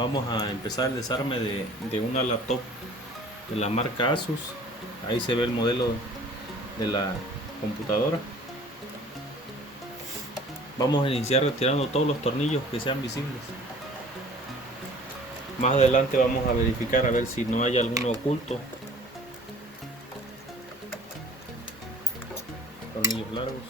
Vamos a empezar el desarme de una laptop de la marca Asus. Ahí se ve el modelo de la computadora. Vamos a iniciar retirando todos los tornillos que sean visibles. Más adelante vamos a verificar a ver si no hay alguno oculto. Tornillos largos.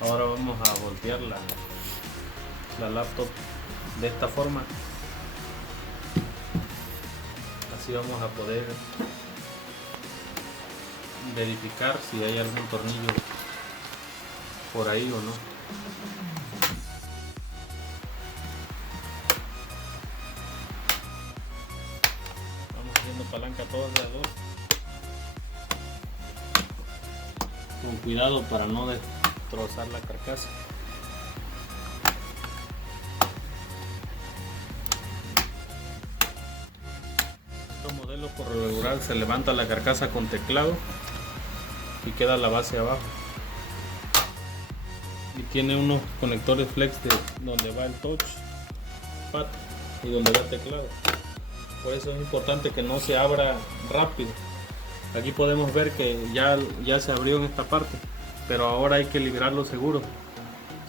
Ahora vamos a voltear la laptop de esta forma. Así vamos a poder verificar si hay algún tornillo por ahí o no. Vamos haciendo palanca todo alrededor, con cuidado para no destrozar la carcasa. Estos modelos por lo regular se levanta la carcasa con teclado y queda la base abajo, y tiene unos conectores flex donde va el touchpad y donde va el teclado. Por eso es importante que no se abra rápido. Aquí podemos ver que ya se abrió en esta parte, pero ahora hay que liberarlo seguro.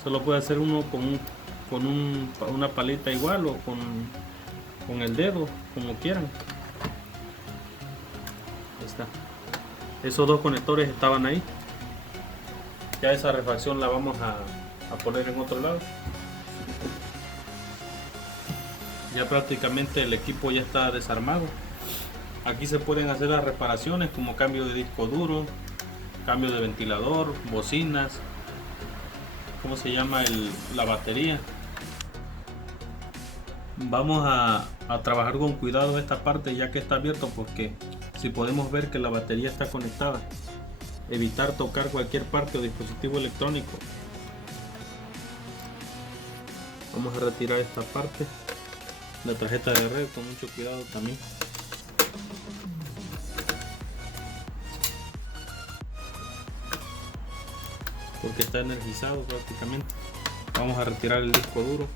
Solo puede hacer uno con una paleta igual o con el dedo, como quieran. Ahí está. Esos dos conectores estaban ahí. Ya esa refacción la vamos a poner en otro lado. Ya prácticamente el equipo ya está desarmado. Aquí se pueden hacer las reparaciones como cambio de disco duro, cambio de ventilador, bocinas, ¿cómo se llama? La batería. Vamos a trabajar con cuidado esta parte ya que está abierto, porque si podemos ver que la batería está conectada, evitar tocar cualquier parte o dispositivo electrónico. Vamos a retirar esta parte, la tarjeta de red, con mucho cuidado también. Porque está energizado prácticamente. Vamos a retirar el disco duro.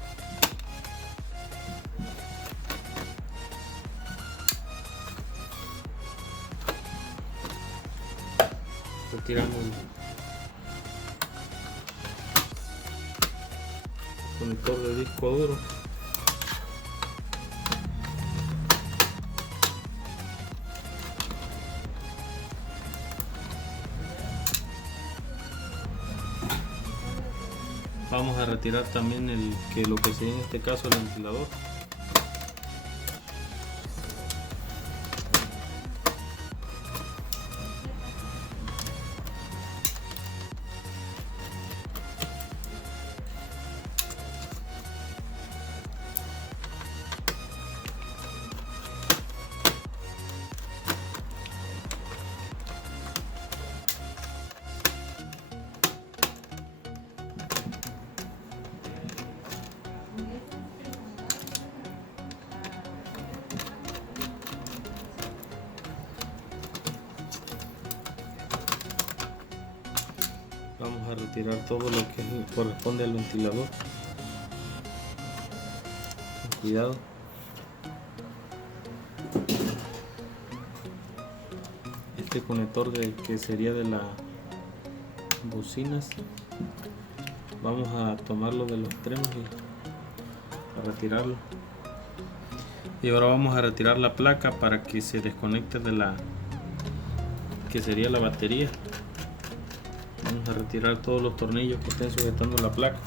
Retiramos el conector de disco duro. Vamos a retirar también lo que sería en este caso el ventilador. Vamos a retirar todo lo que corresponde al ventilador. Con cuidado. Este conector que sería de las bocinas, vamos a tomarlo de los extremos y a retirarlo. Y ahora vamos a retirar la placa para que se desconecte de la que sería la batería. Vamos a retirar todos los tornillos que estén sujetando la placa.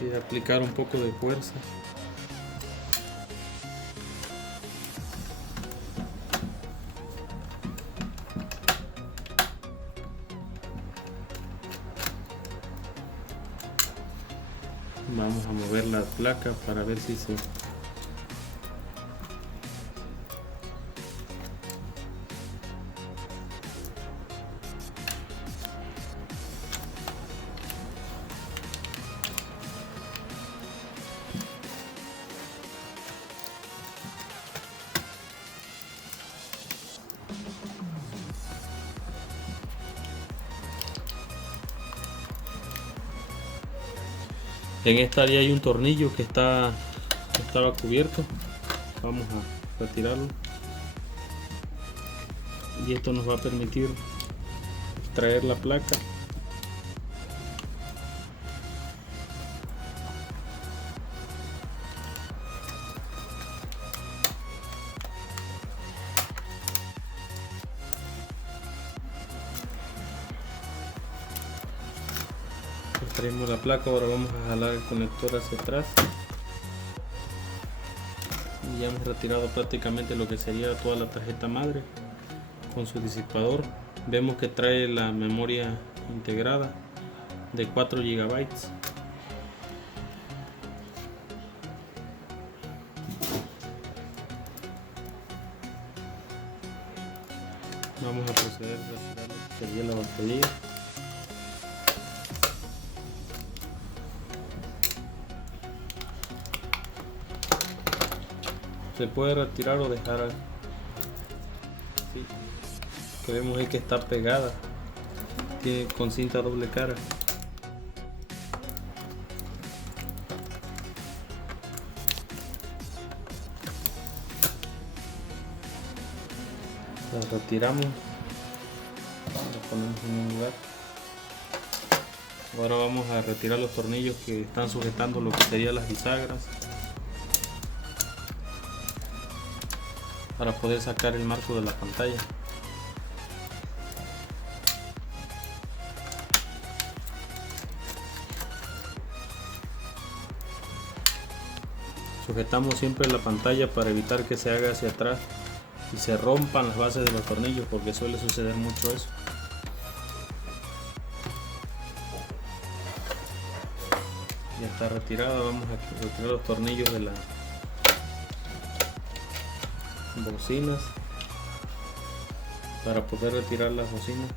Hay que aplicar un poco de fuerza Vamos a mover la placa para ver si se... En esta área hay un tornillo que estaba cubierto. Vamos a retirarlo. Y esto nos va a permitir extraer la placa. Extraemos la placa, ahora vamos a jalar el conector hacia atrás y ya hemos retirado prácticamente lo que sería toda la tarjeta madre con su disipador. Vemos que trae la memoria integrada de 4 GB. Vamos a proceder a retirar lo que sería la batería. Se puede retirar o dejar así. Que vemos es que está pegada, tiene con cinta doble cara. La retiramos, la ponemos en un lugar. Ahora vamos a retirar los tornillos que están sujetando lo que serían las bisagras, para poder sacar el marco de la pantalla. Sujetamos siempre la pantalla para evitar que se haga hacia atrás y se rompan las bases de los tornillos, porque suele suceder mucho eso. Ya está retirada. Vamos a retirar los tornillos de las bocinas para poder retirar las bocinas.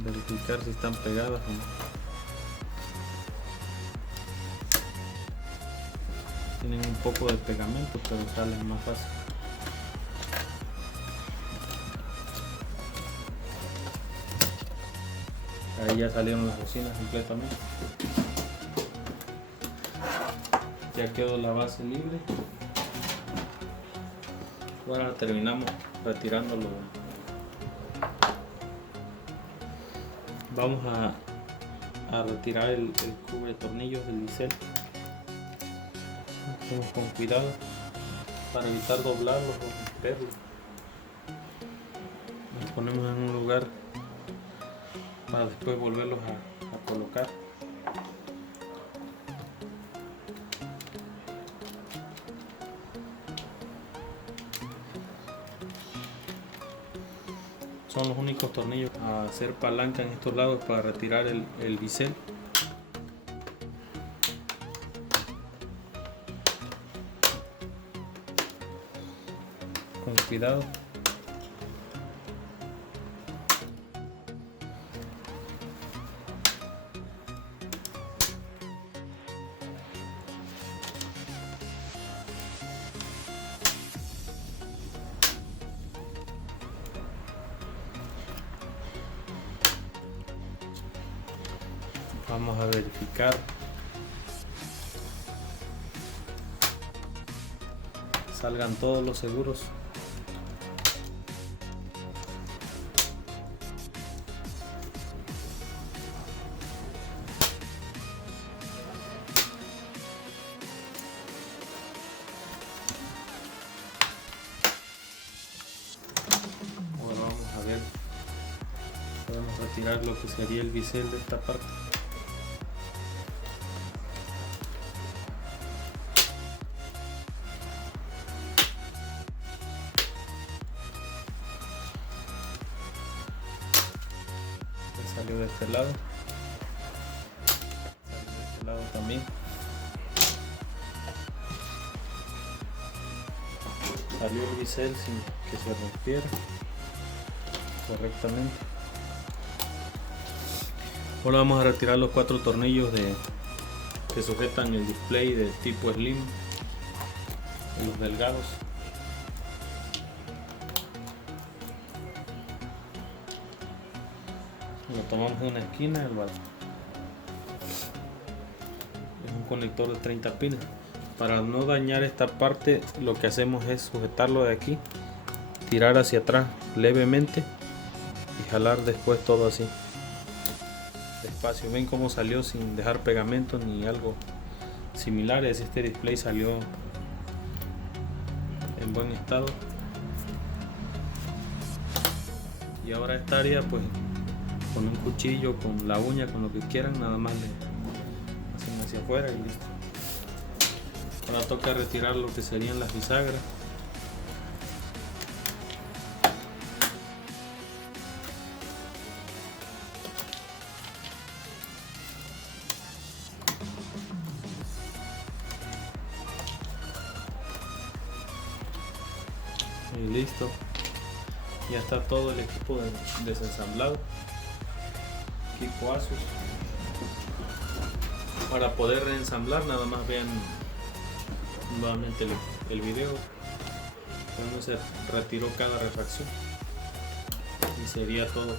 Verificar si están pegadas o no. Tienen un poco de pegamento, pero salen más fácil. Ahí ya salieron las bocinas completamente. Ya quedó la base libre. Ahora terminamos retirándolo. Vamos a retirar el cubre de tornillos del bisel. Hacemos con cuidado para evitar doblarlos o romperlos. Los ponemos en un lugar para después volverlos a colocar. Son los únicos tornillos a hacer palanca en estos lados para retirar el bisel. Con cuidado. Vamos a verificar salgan todos los seguros. Ahora vamos a ver, podemos retirar lo que sería el bisel de esta parte. salió de este lado, salió de este lado también. Salió el bisel sin que se rompiera correctamente. Ahora vamos a retirar los 4 tornillos que sujetan el display de tipo slim, los delgados. Lo tomamos en una esquina, es un conector de 30 pines. Para no dañar esta parte, lo que hacemos es sujetarlo de aquí, tirar hacia atrás levemente y jalar después todo así despacio. Ven cómo salió sin dejar pegamento ni algo similar. Este display salió en buen estado. Y ahora esta área, pues con un cuchillo, con la uña, con lo que quieran, nada más le hacen hacia afuera y listo. Ahora toca retirar lo que serían las bisagras. Y listo. Ya está todo el equipo desensamblado. Equipo Asus. Para poder reensamblar, nada más vean nuevamente el video cómo se retiró cada refracción y sería todo.